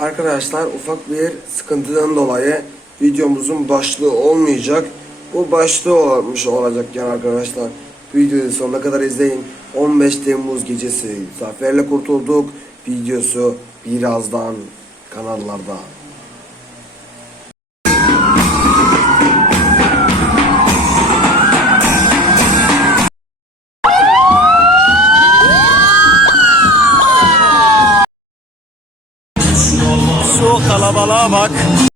Arkadaşlar ufak bir sıkıntıdan dolayı videomuzun başlığı olmayacak. Bu başlığı olmuş olacak yani arkadaşlar. Videoyu sonuna kadar izleyin. 15 Temmuz gecesi zaferle kurtulduk. Videosu birazdan kanallarda. Şu kalabalığa bak.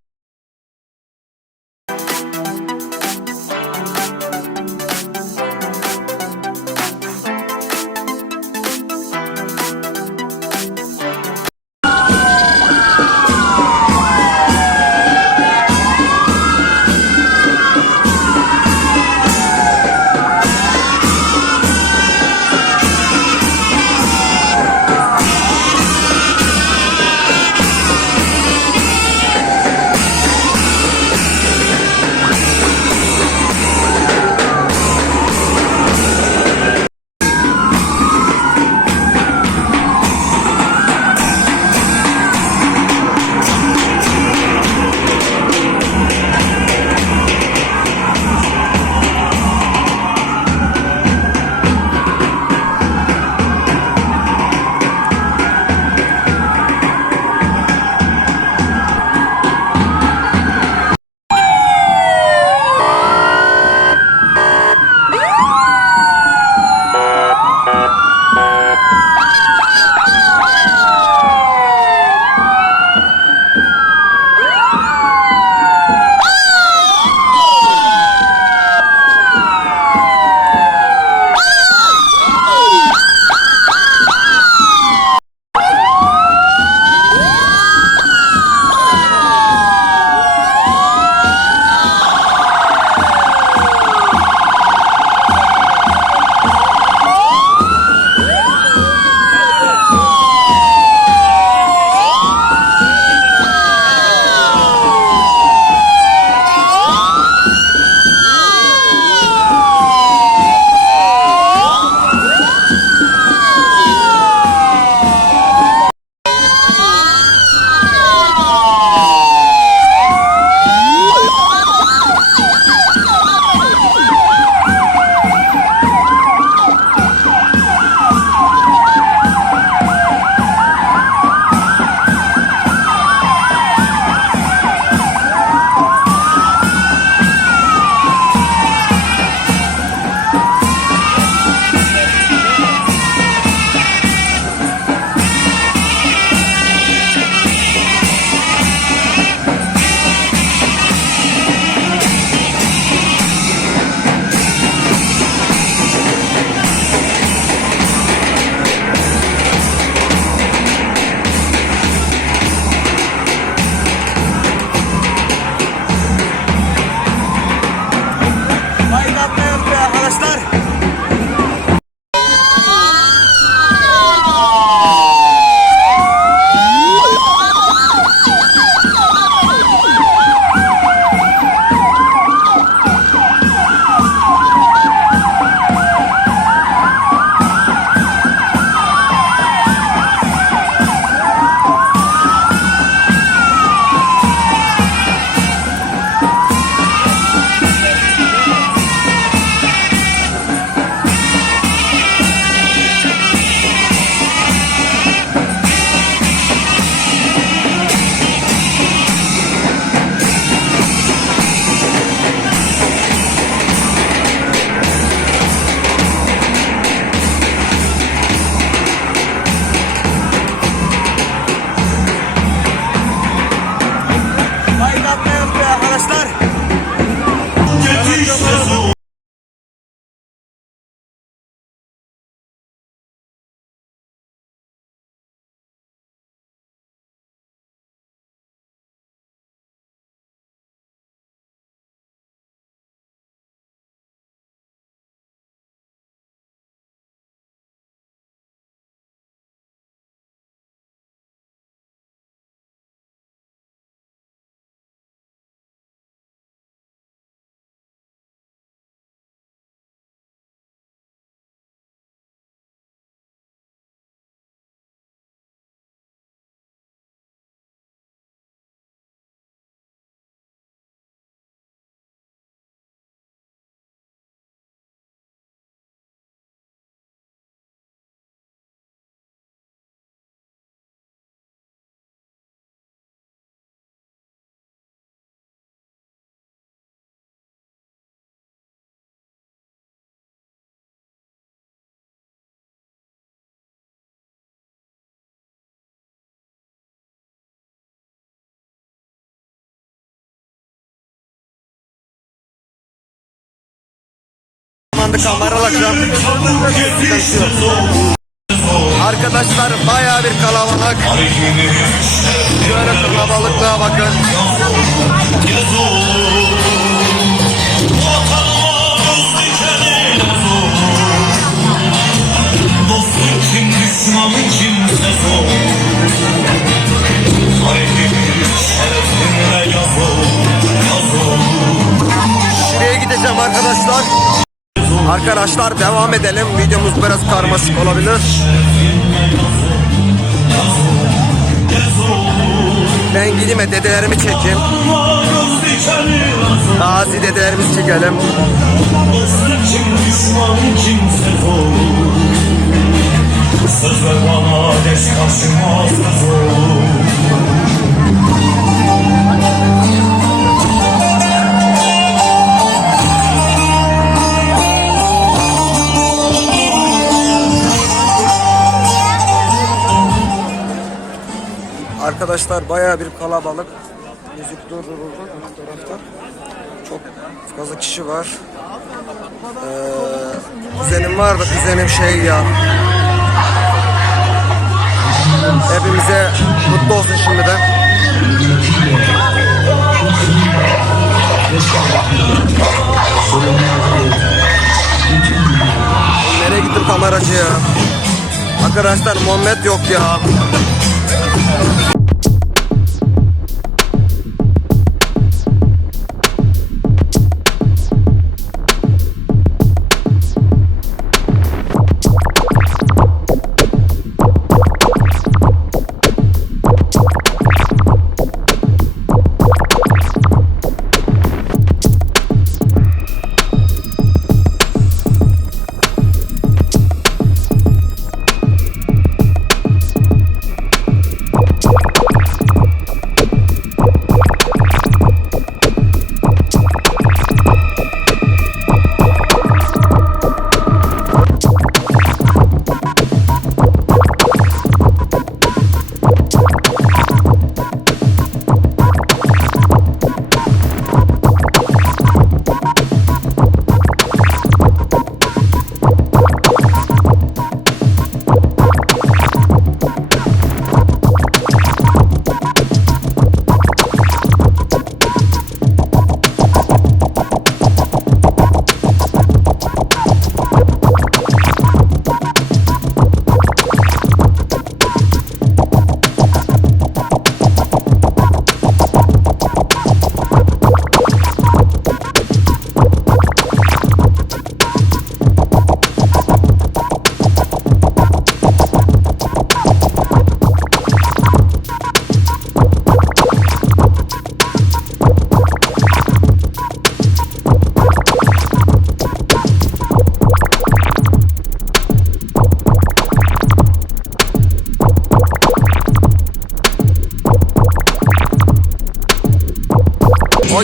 Şimdi kamera alacağım. Sıkıntı yok. Arkadaşlar bayağı bir kalabalık. Şöyle kalabalıklığa bakın. Arkadaşlar devam edelim. Videomuz biraz karmaşık olabilir. Ben gideyim de dedelerimi çekeyim. Gazi dedelerimizi çekelim. Dostluk kim düşmanın kimse zor Sözler Arkadaşlar bayağı bir kalabalık. Müzik durduruldu bu tarafta. Çok fazla kişi var. Ee, kuzenim var da kuzenim şey ya. Hepimize mutlu olsun şimdiden. Nereye gittim kameracı ya? Arkadaşlar Muhammed yok ya.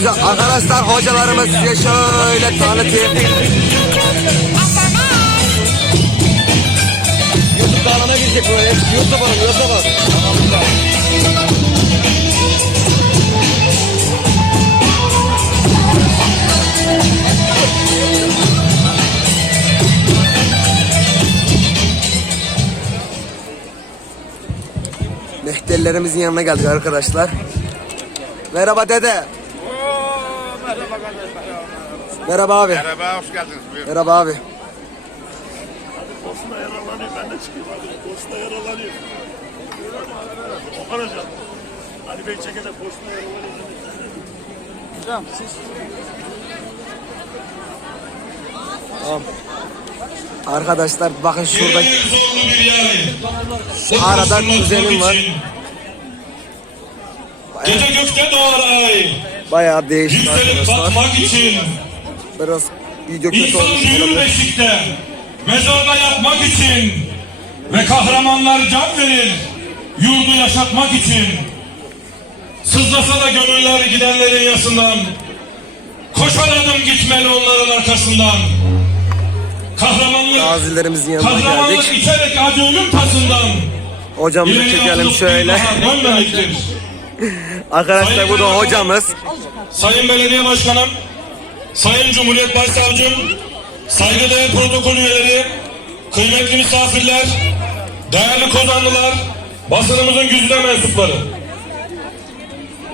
Hoca, arkadaşlar hocalarımız size şöyle tanıtayım. YouTube kanalına girecek böyle. YouTube'a bak, YouTube'a bak. Mehterlerimizin yanına geldik arkadaşlar. Merhaba dede. Merhaba abi. Merhaba, hoş geldiniz. Buyurun. Merhaba abi. Posta yaralanıyor, ben de çıkayım hadi. Posta yaralanıyor. Okan hocam. Ali Bey çeke de posta yaralanıyor. Hocam siz... Arkadaşlar bakın şurada arada kuzenim var. Gece gökte doğar ay Bayağı değişik Yükselip arkadaşlar. batmak için Biraz video kötü olmuş olabilir. beşikte Mezarda yatmak için Ve kahramanlar can verir Yurdu yaşatmak için Sızlasa da gönüller gidenlerin yasından Koşar adım gitmeli onların arkasından Kahramanlık Gazilerimizin yanına Kahramanlık geldik. içerek acı ölüm tasından Hocamızı İleri çekelim şöyle. bir bahar dönmemektir. Arkadaşlar bu da hocamız. Sayın Belediye Başkanım, Sayın Cumhuriyet Başsavcım, saygıdeğer protokol üyeleri, kıymetli misafirler, değerli kozanlılar, basınımızın güzide mensupları.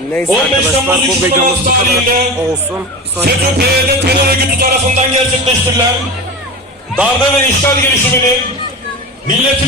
Neyse 15 arkadaşlar Temmuz bu 2016 videomuz bu kadar olsun. FETÖ-PYD terör örgütü tarafından gerçekleştirilen darbe ve işgal girişiminin milletimizi